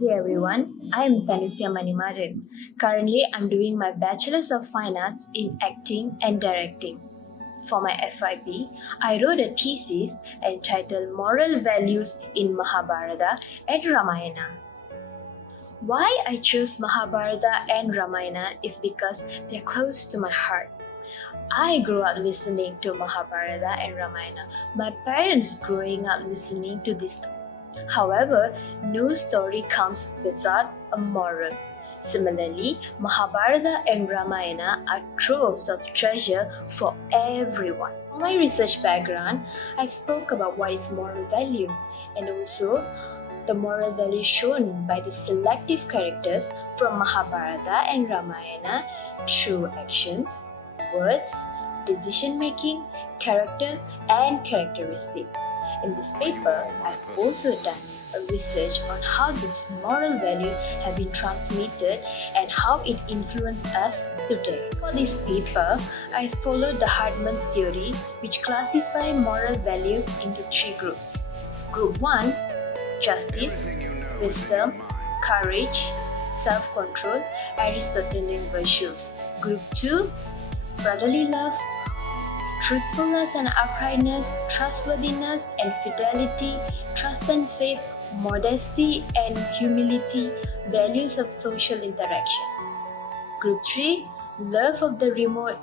Hey everyone, I am Tanussia Manimaran. Currently, I'm doing my Bachelor's of Fine Arts in Acting and Directing. For my FIP, I wrote a thesis entitled Moral Values in Mahabharata and Ramayana. Why I chose Mahabharata and Ramayana is because they're close to my heart. I grew up listening to Mahabharata and Ramayana. My parents growing up listening to this. However, no story comes without a moral. Similarly, Mahabharata and Ramayana are troves of treasure for everyone. For my research background, I've spoke about what is moral value and also the moral value shown by the selective characters from Mahabharata and Ramayana through actions, words, decision making, character, and characteristic. In this paper, I've also done a research on how this moral value have been transmitted and how it influenced us today. For this paper, I followed the Hartman's theory, which classify moral values into three groups. Group 1, justice, wisdom, courage, self-control, Aristotelian virtues. Group 2, brotherly love, truthfulness and uprightness, trustworthiness and fidelity, trust and faith, modesty and humility, values of social interaction. Group 3, love of the remote,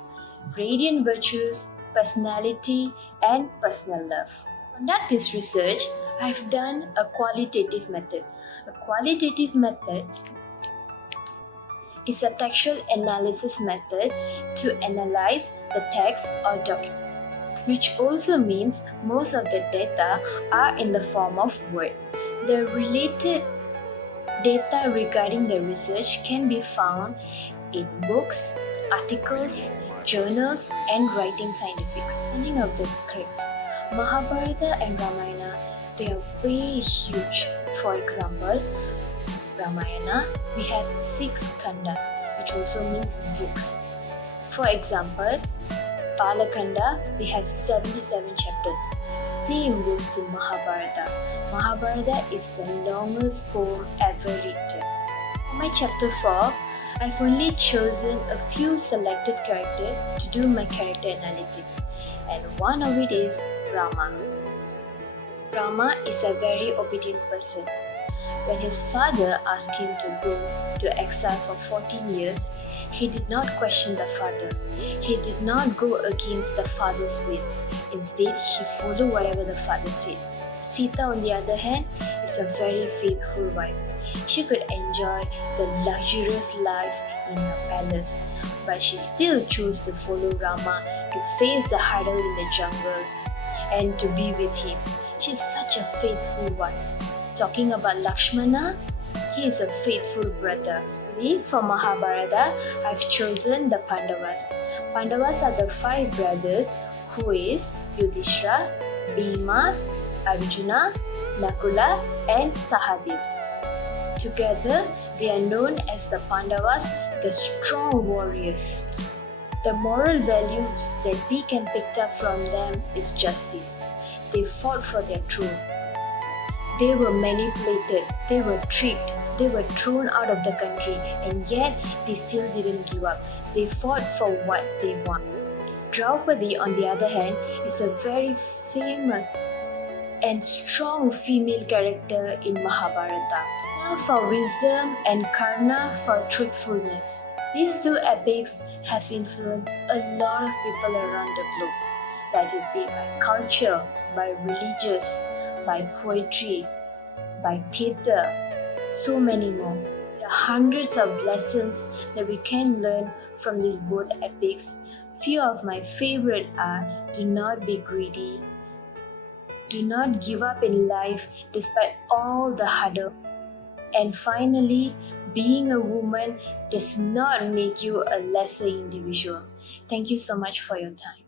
radiant virtues, personality, and personal love. To conduct this research, I've done a qualitative method. A qualitative method is a textual analysis method to analyze the text or document, which also means most of the data are in the form of word. The related data regarding the research can be found in books, articles, journals, and writing scientifics. Ending of the script, Mahabharata and Ramayana, they are very huge. For example, Ramayana, we have 6 kandas, which also means books. For example, Balakanda, we have 77 chapters. Same goes to Mahabharata. Mahabharata is the longest poem ever written. For my chapter 4, I've only chosen a few selected characters to do my character analysis, and one of it is Rama. Rama is a very obedient person. When his father asked him to go to exile for 14 years, he did not question the father. He did not go against the father's will. Instead, he followed whatever the father said. Sita, on the other hand, is a very faithful wife. She could enjoy the luxurious life in her palace, but she still chose to follow Rama to face the hurdle in the jungle and to be with him. She is such a faithful wife. Talking about Lakshmana, he is a faithful brother. For Mahabharata, I've chosen the Pandavas. Pandavas are the 5 brothers, who is Yudhishthira, Bhima, Arjuna, Nakula, and Sahadev. Together, they are known as the Pandavas, the strong warriors. The moral values that we can pick up from them is justice. They fought for their truth. They were manipulated, they were tricked, they were thrown out of the country, and yet they still didn't give up. They fought for what they want. Draupadi, on the other hand, is a very famous and strong female character in Mahabharata. Karna for wisdom and Karna for truthfulness. These 2 epics have influenced a lot of people around the globe, that it be by culture, by religious, by poetry, by theatre, so many more. There are hundreds of lessons that we can learn from these both epics. Few of my favorite are: do not be greedy, do not give up in life despite all the hurdle, and finally, being a woman does not make you a lesser individual. Thank you so much for your time.